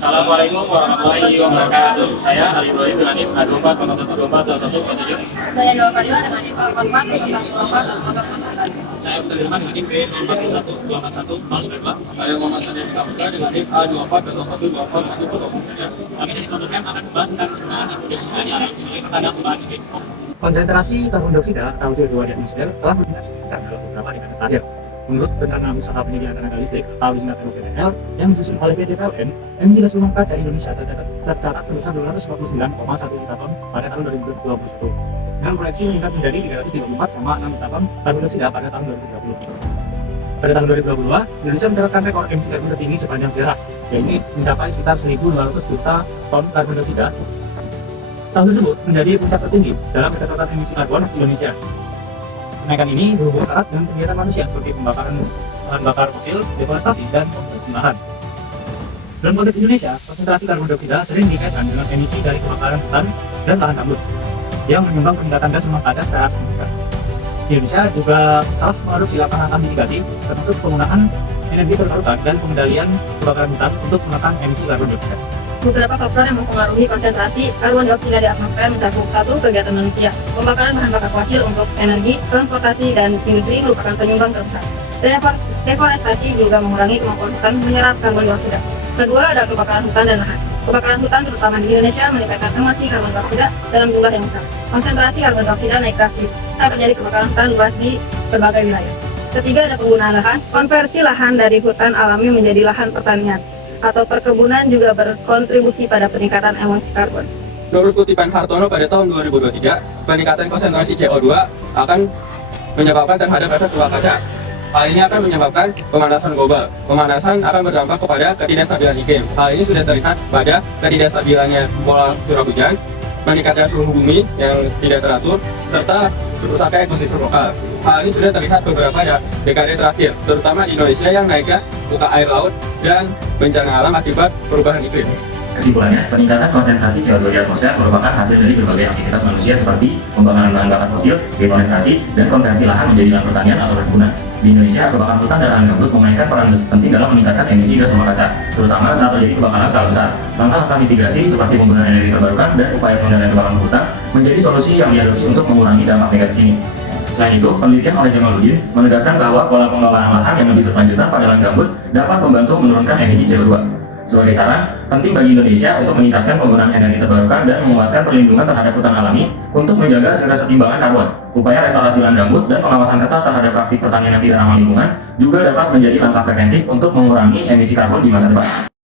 Assalamualaikum warahmatullahi wabarakatuh. Saya Ali Ibrahim dengan NIM A2401241147. Saya Dewa Kadila dengan NIM A4401241109. Saya Putra Dirman dengan NIM B412441 Saya Muhammad Sandi Kaputra dengan NIM A24012411. Kami dari kelompok M akan membahas tentang kesenangan introduksi dari alam sebagai pertanda perubahan iklim. Konsentrasi karbon dioksida atau CO2 di atmosfer telah meningkat signifikan dalam beberapa dekade terakhir. Menurut Rencana Usaha Penyediaan Tenaga Listrik atau disingkat RUPTL yang disusun oleh PT PLN, emisi gas rumah kaca Indonesia tercatat sebesar 249,1 juta ton pada tahun 2021 dengan proyeksi meningkat menjadi 354,6 juta ton karbon dioksida pada tahun 2030. Pada tahun 2022, Indonesia mencatatkan rekor emisi karbon tertinggi sepanjang sejarah, yaitu mencapai sekitar 1.200 juta ton karbon dioksida. Tahun tersebut menjadi puncak tertinggi dalam catatan emisi karbon Indonesia. Kenaikan ini berhubungan erat dengan kegiatan manusia seperti pembakaran bahan bakar fosil, deforestasi, dan konstruksi lahan. Dalam konteks Indonesia, konsentrasi karbon dioksida sering dikaitkan dengan emisi dari kebakaran hutan dan lahan gambut yang menyumbang peningkatan gas rumah kaca secara signifikan. Indonesia juga telah mengadopsi langkah-langkah mitigasi termasuk penggunaan energi terbarukan dan pengendalian kebakaran hutan untuk menekan emisi karbon dioksida. Beberapa faktor yang mempengaruhi konsentrasi karbon dioksida di atmosfer mencakup 1. Kegiatan manusia. Pembakaran bahan bakar fosil untuk energi, transportasi, dan industri merupakan penyumbang terbesar. Deforestasi juga mengurangi kemampuan hutan menyerap karbon dioksida. Kedua, ada kebakaran hutan dan lahan. Kebakaran hutan terutama di Indonesia meningkatkan emisi karbon dioksida dalam jumlah yang besar. Konsentrasi karbon dioksida naik drastis saat terjadi kebakaran hutan luas di berbagai wilayah. Ketiga, ada penggunaan lahan. Konversi lahan dari hutan alami menjadi lahan pertanian atau perkebunan juga berkontribusi pada peningkatan emisi karbon. Menurut kutipan Hartono pada tahun 2023, peningkatan konsentrasi CO2 akan menyebabkan terhadap efek rumah kaca. Hal ini akan menyebabkan pemanasan global. Pemanasan akan berdampak kepada ketidakstabilan iklim. Hal ini sudah terlihat pada ketidakstabilannya pola curah hujan, meningkatnya suhu bumi yang tidak teratur, serta rusaknya ekosistem lokal. Hal ini sudah terlihat beberapa dekade terakhir, terutama di Indonesia yang naiknya muka air laut dan bencana alam akibat perubahan iklim. Kesimpulannya, peningkatan konsentrasi CO2 di atmosfer merupakan hasil dari berbagai aktivitas manusia seperti pembakaran bahan bakar fosil, deforestasi, dan konversi lahan menjadi lahan pertanian atau perkebunan. Di Indonesia, kebakaran hutan dan lahan gambut memainkan peran penting dalam meningkatkan emisi gas rumah kaca, terutama saat terjadi kebakaran skala besar. Langkah-langkah mitigasi seperti penggunaan energi terbarukan dan upaya pengendalian kebakaran hutan menjadi solusi yang diadopsi untuk mengurangi dampak negatif ini. Selain itu, penelitian oleh Jamaluddin menegaskan bahwa pola pengelolaan lahan yang lebih berkelanjutan pada lahan gambut dapat membantu menurunkan emisi CO2. Sebagai saran, penting bagi Indonesia untuk meningkatkan penggunaan energi terbarukan dan menguatkan perlindungan terhadap hutan alami untuk menjaga keseimbangan karbon. Upaya restorasi lahan gambut dan pengawasan ketat terhadap praktik pertanian yang tidak ramah lingkungan juga dapat menjadi langkah preventif untuk mengurangi emisi karbon di masa depan.